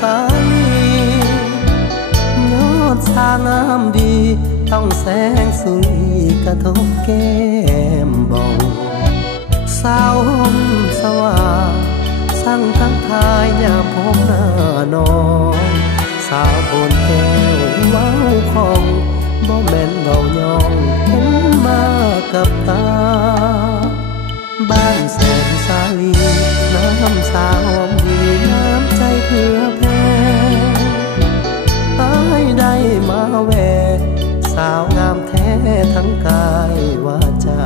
สาลียอดสางามดีต้องแสงสุรีกระทบแก้มบ่งสาวห่มสว่างสั่งทักทายยามพบหน้าน้องสาวบนแก้วเว้าของบ่แม่นเว้ายองเห็นมากับตาบ้านแสนสาลีน้ำสาวหอมดีน้ำใจเพื่อแพ้ตายได้มาแวะสาวงามแท้ทั้งกายวาจา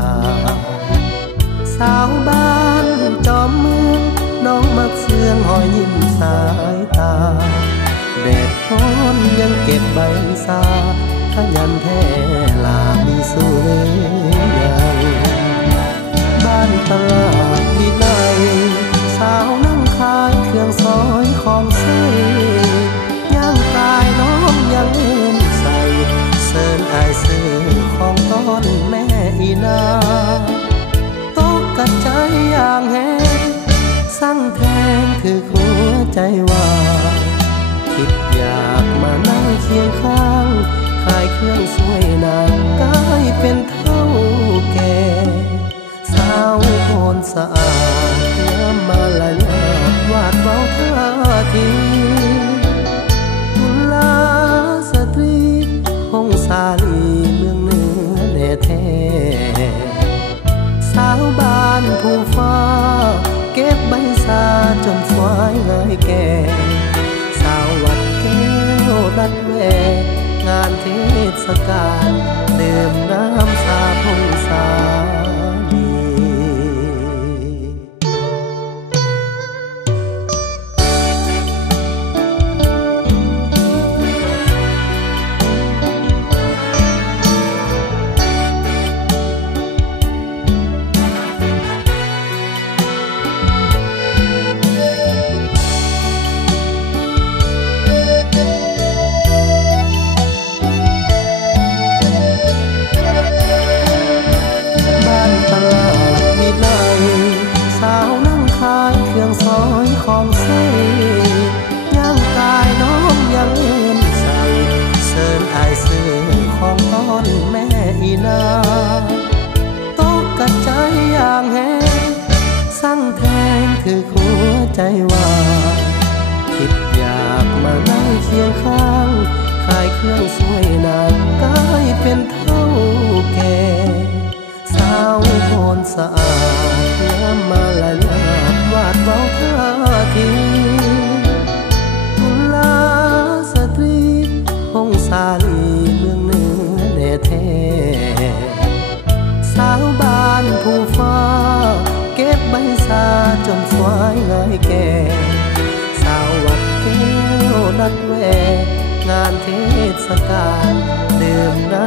สาวบ้านจอมเมืองน้องมักเสืองหอยยิ้มสายตาแดดร้อนยังเก็บใบสาขยันแท้ลามีสู้เลยยังบ้านตลาดวิไลสาวนั่งขายเครื่องซอยของใส่ย่างกายน้องยังเอ็นใส่เสิร์นอายซื้อของต้นแม่อีนาตกกระใจอย่างแห้งสั่งแทงคือหัวใจว่าคิดอยากมานั่งเคียงข้างขายเครื่องสวยนางกายเป็นเท่าแก่สาวโคนสะอาดน้ำมาละยาดวาดเบาท่าทีกุลาสตรีพงสาลีเมืองเหนือแน่แท้สาวบ้านผู้ฟ้าเก็บใบสาจนสวายง่ายแก่สาววัดแก้วดัดแวงานเทศกาลดื่มน้ำสาพงสาลีของใส่ย่างกายน้องยังเอ็นใส่เสิร์นอายซื้อของต้นแม่อีนาตกกระใจอย่างแห้งสั่งแทงคือหัวใจว่าคิดอยากมานั่งเคียงข้างขายเครื่องสวยนางกายเป็นเท่าแก่สาวโคนสะอาดน้ำมาละยาดวาดเบาท่าทีกุลาสตรีพงสาลีเมืองเหนือแน่แท้สาวบ้านผู้ฟ้าเก็บใบสาจนสวายง่ายแก่สาววัดแก้วดัดแวงานเทศกาลดื่มน้